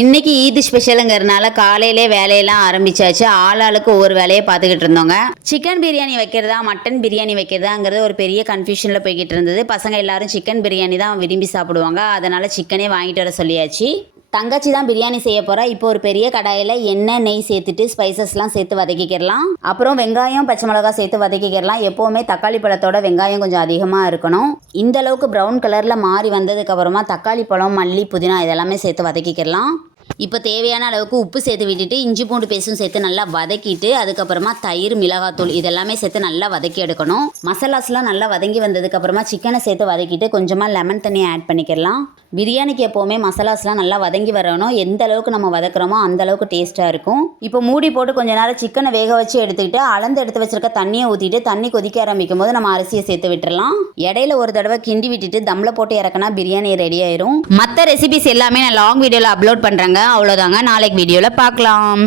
இன்னைக்கு ஈத் ஸ்பெஷலுங்கிறதுனால காலையிலே வேலையெல்லாம் ஆரம்பிச்சாச்சு. ஆளாளுக்கு ஒவ்வொரு வேலையை பார்த்துக்கிட்டு இருந்தோங்க. சிக்கன் பிரியாணி வைக்கிறதா மட்டன் பிரியாணி வைக்கிறதாங்கிறது ஒரு பெரிய கன்ஃபியூஷனில் போய்கிட்டு இருந்தது. பசங்க எல்லாரும் சிக்கன் பிரியாணி தான் விரும்பி சாப்பிடுவாங்க. அதனால சிக்கனே வாங்கிட்டு வர சொல்லியாச்சு. தங்கச்சி தான் பிரியாணி செய்ய போகிறா இப்போ ஒரு பெரிய கடாயில் எண்ணெய் நெய் சேர்த்துட்டு ஸ்பைசஸ்லாம் சேர்த்து வதக்கிக்கிறலாம் அப்புறம் வெங்காயம் பச்சை மிளகாய் சேர்த்து வதக்கிக்கிறலாம் எப்போவுமே தக்காளி பழத்தோட வெங்காயம் கொஞ்சம் அதிகமாக இருக்கணும். இந்த அளவுக்கு ப்ரௌன் கலரில் மாறி வந்ததுக்கப்புறமா தக்காளி பழம் மல்லி புதினா இதெல்லாமே சேர்த்து வதக்கிக்கிறலாம் இப்போ தேவையான அளவுக்கு உப்பு சேர்த்து விட்டுட்டு இஞ்சி பூண்டு பேஸ்ட்டும் சேர்த்து நல்லா வதக்கிட்டு அதுக்கப்புறமா தயிர் மிளகாத்தூள் இதெல்லாமே சேர்த்து நல்லா வதக்கி எடுக்கணும். மசாலாஸ்லாம் நல்லா வதங்கி வந்ததுக்கப்புறமா சிக்கனை சேர்த்து வதக்கிட்டு கொஞ்சமாக லெமன் தண்ணி ஆட் பண்ணிக்கலாம் பிரியாணிக்கு எப்போவுமே மசாலாஸ்லாம் நல்லா வதங்கி வரணும். எந்த அளவுக்கு நம்ம வதக்குறோமோ அந்த அளவுக்கு டேஸ்ட்டாக இருக்கும். இப்போ மூடி போட்டு கொஞ்ச நேரம் சிக்கனை வேக வச்சு எடுத்துக்கிட்டு அளந்து எடுத்து வச்சிருக்க தண்ணியை ஊற்றிட்டு தண்ணி கொதிக்க ஆரம்பிக்கும் போது நம்ம அரிசியை சேர்த்து விட்டுறலாம். இடையில ஒரு தடவை கிண்டி விட்டுட்டு தம்ல போட்டு இறக்குனா பிரியாணி ரெடி ஆயிரும். மற்ற ரெசிபிஸ் எல்லாமே நான் லாங் வீடியோவில் அப்லோட் பண்ணுறேங்க அவ்வளோதாங்க நாளைக்கு வீடியோவில் பார்க்கலாம்.